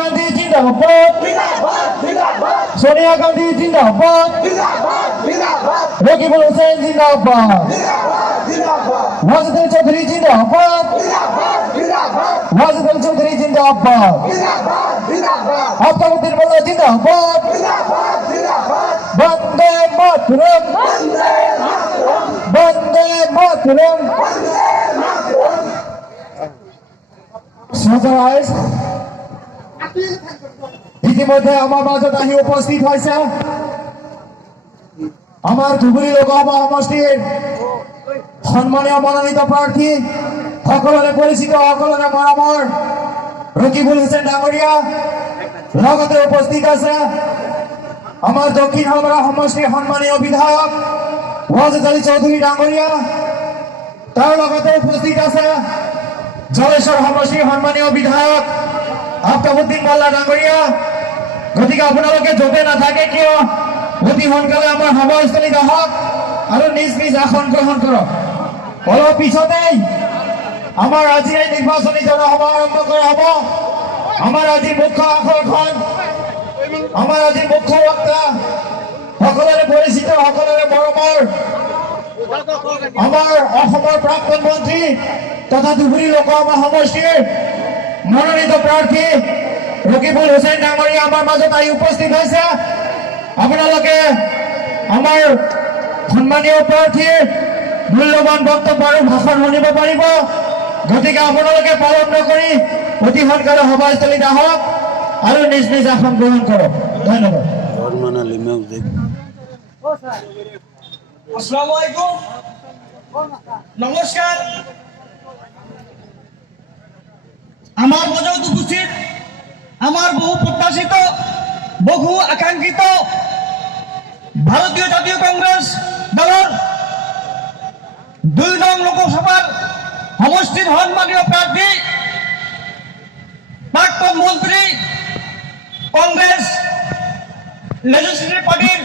गांधी जिंदाबाद सोनिया गांधी जिंदाबाद रकीबुल हुसैन जिंदाबाद वाजिद चौधरी जिंदाबाद वाजिद चौधरी जिंदाबाद आफ्ताबुद्दीन मोल्ला जिंदाबाद बंदे मातरम बंदे मातरम Smoke eyes. ইতিমধ্যে আমার মাজত আহি উপস্থিত হৈছে আমাৰ ধুবুৰী লোকসভা সমষ্টিৰ সন্মানীয় মনোনীত প্ৰাৰ্থী সকলোৰে পৰিচিত সকলোৰে মৰমৰ ৰকিবুল হুছেইন ডাঙৰীয়া লগতে উপস্থিত আছে। আমাৰ দক্ষিণ হাওৰা সমষ্টিৰ সন্মানীয় বিধায়ক ওয়াজিদ আলী চৌধুৰী ডাঙৰীয়া তাৰ লগতে উপস্থিত আছে। জলেশ্বৰ সমষ্টিৰ সন্মানীয় বিধায়ক আফতাবুদ্দিন মোল্লা ডাঙৰীয়া গতিকে আপোনালোকে য'তে নাথাকে কিয় অতি সোনকালে আমাৰ সভাস্থলীত আহক আৰু নিজ নিজ আসন গ্ৰহণ কৰক অলপ পিছতেই আমাৰ আজি এই নিৰ্বাচনী জনসভা আৰম্ভ কৰা হ'ব আমাৰ আজি মুখ্য আকৰ্ষণ আমাৰ আজি মুখ্য বক্তা সকলোৰে পৰিচিত সকলোৰে মৰমৰ আমাৰ অসমৰ প্ৰাক্তন মন্ত্ৰী তথা ধুবুৰী লোকসভা সমষ্টিৰ মনোনীত প্ৰাৰ্থী ৰকিবুল হুছেইন ডাঙৰীয়া আমাৰ মাজত আহি উপস্থিত হৈছে আপোনালোকে আমাৰ সন্মানীয় প্ৰাৰ্থীৰ মূল্যৱান বক্তব্য আৰু ভাষণ শুনিব পাৰিব গতিকে আপোনালোকে পালন নকৰি অতি সোনকালে সভাস্থলীত আহক আৰু নিজ নিজ আসন গ্ৰহণ কৰক ধন্যবাদ। বর্মানা আমার মজুদ উপস্থিত, আমার বহু প্রত্যাশিত, বহু আকাঙ্ক্ষিত ভারতীয় জাতীয় কংগ্রেস দলের দুই নং লোকসভার সমষ্টির সন্মানীয় প্রার্থী, প্রাক্তন মন্ত্রী, কংগ্রেস লেজিসলেটিভ পার্টির